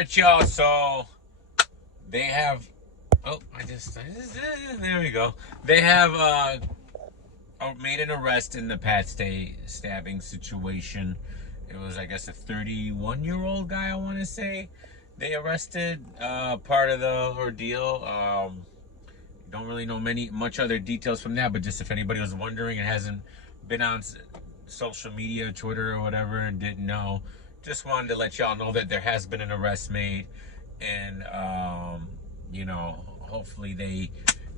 right, y'all. So they have. Oh, there we go. They have made an arrest in the Pat Stay stabbing situation. It was, I guess, a 31-year-old guy. I want to say they arrested. Part of the ordeal. Don't really know much other details from that, but just if anybody was wondering and hasn't been on social media, Twitter or whatever, and didn't know, just wanted to let y'all know that there has been an arrest made, and hopefully they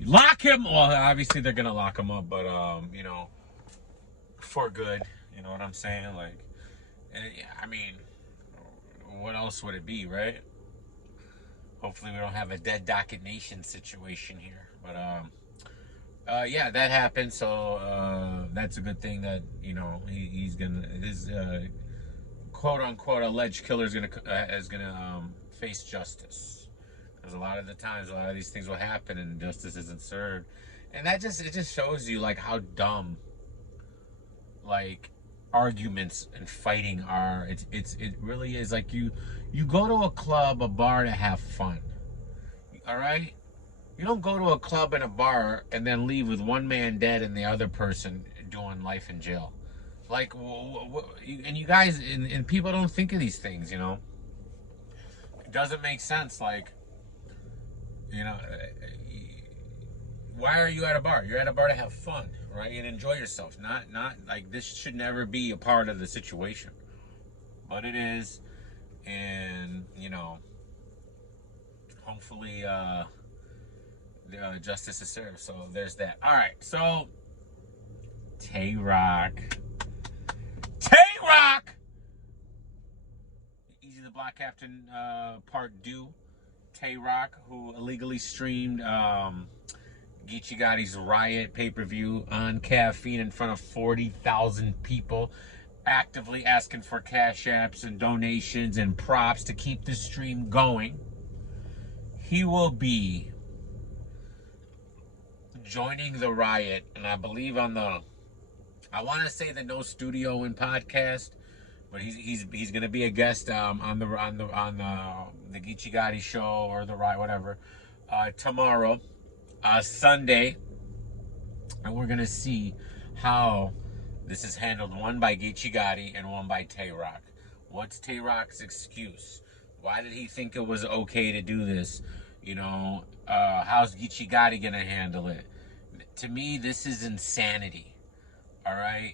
lock him. Well, obviously they're gonna lock him up, but for good. You know what I'm saying? Like, I mean, what else would it be, right? Hopefully we don't have a dead docket nation situation here, but yeah, that happened. So that's a good thing that he's gonna his quote unquote alleged killer is gonna face justice, because a lot of the times a lot of these things will happen and justice isn't served, and it just shows you like how dumb like arguments and fighting are. It really is. Like you go to a club, a bar to have fun, all right? You don't go to a club and a bar and then leave with one man dead and the other person doing life in jail. Like, and you guys and people don't think of these things, It doesn't make sense. Like, why are you at a bar? You're at a bar to have fun, right? And enjoy yourself. Not like this should never be a part of the situation. But it is. And, hopefully justice is served. So there's that. All right. So Tay Roc. Easy the Block Captain Part 2. Tay Roc, who illegally streamed Geechi Gotti's Riot pay-per-view on caffeine in front of 40,000 people, actively asking for cash apps and donations and props to keep the stream going. He will be joining the Riot, and I believe on I want to say the No Studio in podcast, but he's gonna be a guest on the Geechi Gotti show or the Riot, whatever, tomorrow, Sunday, and we're gonna see how this is handled, one by Geechi Gotti and one by Tay Roc. What's Tay Roc's excuse? Why did he think it was okay to do this? How's Geechi Gotti gonna handle it? To me, this is insanity. All right,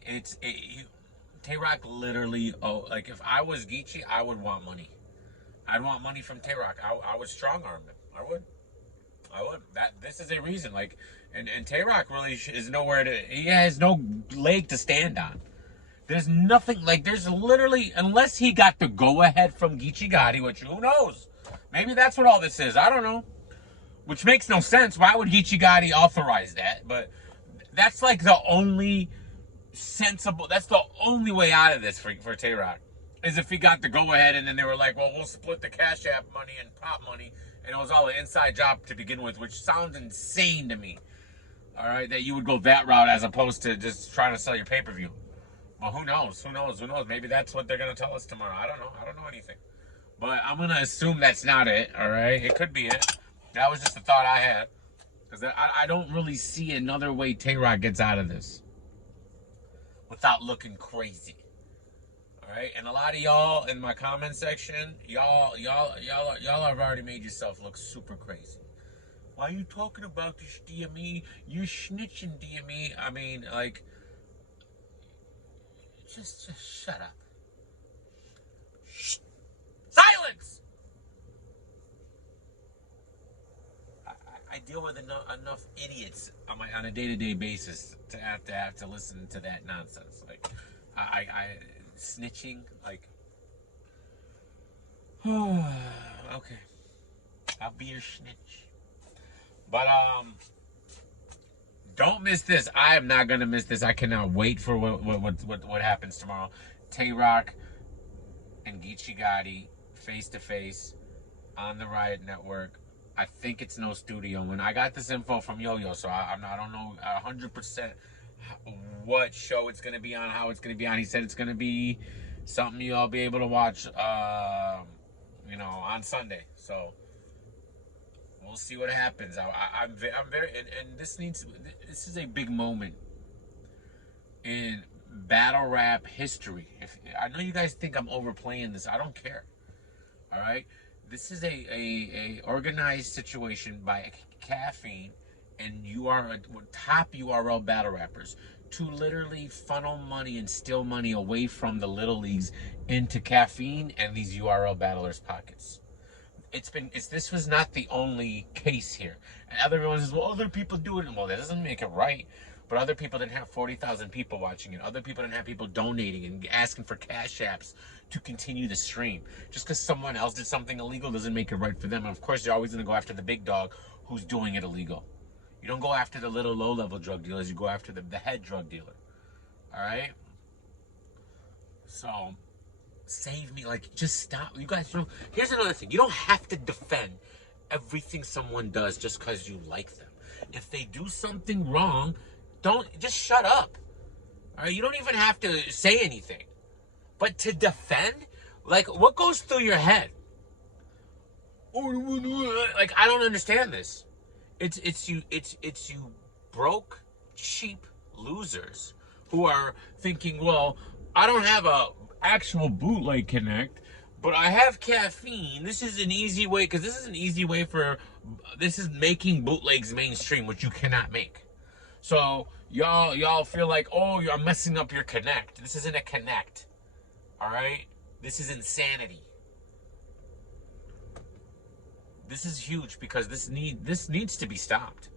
Tay Roc literally. Oh, like if I was Geechi, I would want money. I'd want money from Tay Roc. I would strong arm him. I would. This is a reason. Like, and Tay Roc really is nowhere to. He has no leg to stand on. There's nothing. Like, there's literally, unless he got the go ahead from Geechi Gotti, which who knows? Maybe that's what all this is. I don't know. Which makes no sense. Why would Geechi Gotti authorize that? But that's like the only sensible. That's the only way out of this for Tay Roc, is if he got the go ahead and then they were like, well, we'll split the Cash App money and pop money, and it was all an inside job to begin with, which sounds insane to me. All right, that you would go that route as opposed to just trying to sell your pay-per-view. Well, who knows? Maybe that's what they're gonna tell us tomorrow. I don't know anything, but I'm gonna assume that's not it. All right, it could be it. That was just a thought I had, because I don't really see another way Tay Roc gets out of this without looking crazy. All right, and a lot of y'all in my comment section, y'all have already made yourself look super crazy. Why are you talking about this, DME? You're snitching, DME. I mean, like, just shut up. Shh. Silence. I deal with enough idiots on a day-to-day basis to have to listen to that nonsense. Like, I snitching, like, okay, I'll be your snitch. But don't miss this. I am not gonna miss this. I cannot wait for what happens tomorrow. Tay Roc and Geechi Gotti face to face on the Riot Network. I think it's No Studio. When I got this info from Yo-Yo, so I don't know 100% what show it's gonna be on, how it's gonna be on. He said it's gonna be something you'll be able to watch, on Sunday. So we'll see what happens. I'm very, and this is a big moment in battle rap history. If I know you guys think I'm overplaying this, I don't care. All right, this is a organized situation by Caffeine, and you are top URL battle rappers to literally funnel money and steal money away from the little leagues into Caffeine and these URL battlers' pockets. This was not the only case here. And everyone says, well, other people do it. Well, that doesn't make it right. But other people didn't have 40,000 people watching it. Other people didn't have people donating and asking for cash apps to continue the stream. Just because someone else did something illegal doesn't make it right for them. And of course, you're always going to go after the big dog who's doing it illegal. You don't go after the little low-level drug dealers. You go after the head drug dealer. All right? So, save me. Like, just stop. You guys, here's another thing. You don't have to defend everything someone does just because you like them. If they do something wrong, just shut up. All right? You don't even have to say anything. But to defend, like, what goes through your head? Like, I don't understand this. It's you broke, cheap losers who are thinking, well, I don't have a actual bootleg connect, but I have Caffeine. This is an easy way, because this is making bootlegs mainstream, which you cannot make. So y'all feel like, oh, you're messing up your connect. This isn't a connect. All right? This is insanity. This is huge because this needs to be stopped.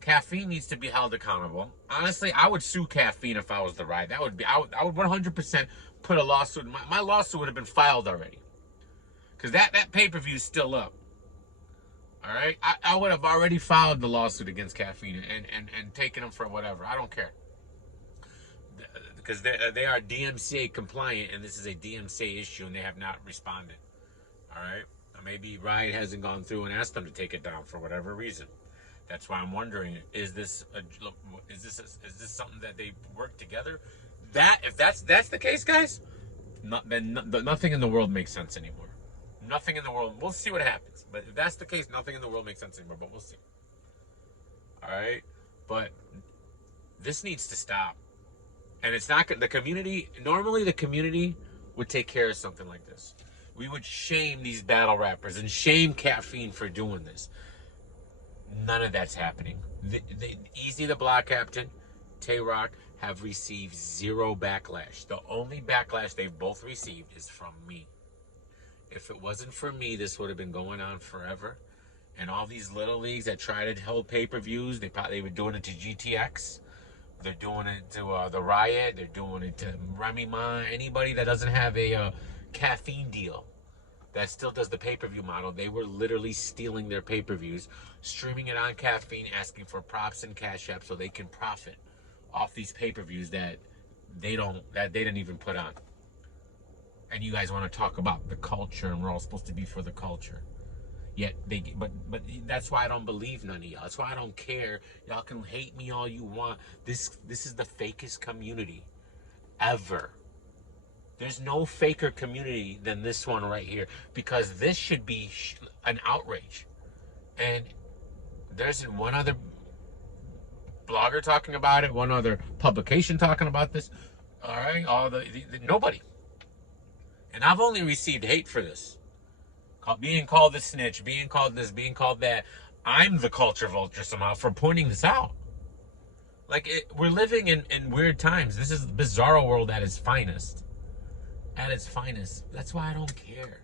Caffeine needs to be held accountable. Honestly, I would sue Caffeine if I was the Riot. I would 100% put a lawsuit. My lawsuit would have been filed already. Because that pay-per-view is still up. All right? I would have already filed the lawsuit against Caffeine and taken them for whatever. I don't care. Because they are DMCA compliant, and this is a DMCA issue, and they have not responded. All right? Maybe Riot hasn't gone through and asked them to take it down for whatever reason. That's why I'm wondering: is this something that they work together? If that's the case, guys, then nothing in the world makes sense anymore. Nothing in the world. We'll see what happens. But if that's the case, nothing in the world makes sense anymore. But we'll see. All right, but this needs to stop. And it's not the community. Normally, the community would take care of something like this. We would shame these battle rappers and shame Caffeine for doing this. None of that's happening. Easy the Block Captain, Tay Roc have received zero backlash. The only backlash they've both received is from me. If it wasn't for me, this would have been going on forever. And all these little leagues that try to hold pay-per-views, they were doing it to GTX. They're doing it to the Riot. They're doing it to Remy Ma. Anybody that doesn't have a Caffeine deal that still does the pay-per-view model, they were literally stealing their pay-per-views, streaming it on Caffeine, asking for props and cash apps so they can profit off these pay-per-views that they didn't even put on. And you guys want to talk about the culture, and we're all supposed to be for the culture. Yet but that's why I don't believe none of y'all. That's why I don't care. Y'all can hate me all you want. This is the fakest community ever. There's no faker community than this one right here, because this should be an outrage. And there's one other blogger talking about it, one other publication talking about this. All right, nobody. And I've only received hate for this. Being called a snitch, being called this, being called that. I'm the culture vulture somehow for pointing this out. We're living in weird times. This is the bizarro world at its finest. At its finest. That's why I don't care.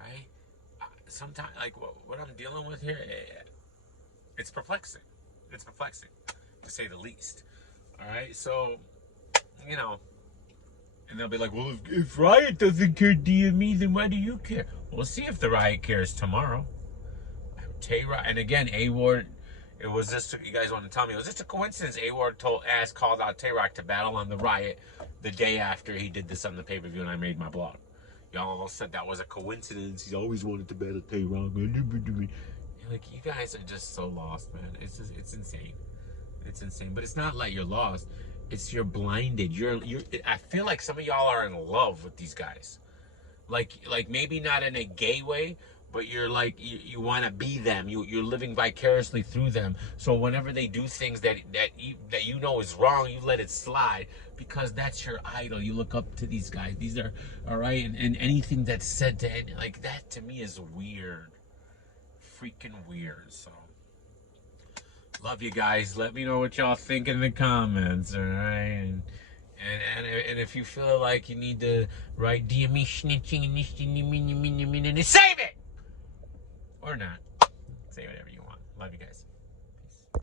Right? Sometimes, what I'm dealing with here, it's perplexing. It's perplexing, to say the least. All right? So, and they'll be like, well, if Riot doesn't care DME, then why do you care? We'll see if the Riot cares tomorrow. Tay Roc, and again, A-Ward, it was just, you guys want to tell me, it was just a coincidence. A-Ward called out Tay Roc to battle on the Riot the day after he did this on the pay-per-view, and I made my blog. Y'all all said that was a coincidence. He always wanted to battle Tay Roc. You guys are just so lost, man. It's insane. It's insane. But it's not like you're lost. It's you're blinded. I feel like some of y'all are in love with these guys. like maybe not in a gay way, but you're like you want to be them. You're living vicariously through them. So whenever they do things that you know is wrong, you let it slide because that's your idol. You look up to these guys. These are all right, and anything that's said to like that to me is weird, freaking weird. So love you guys. Let me know what y'all think in the comments. All right. And if you feel like you need to write dear me snitching and save it or not, say whatever you want. Love you guys.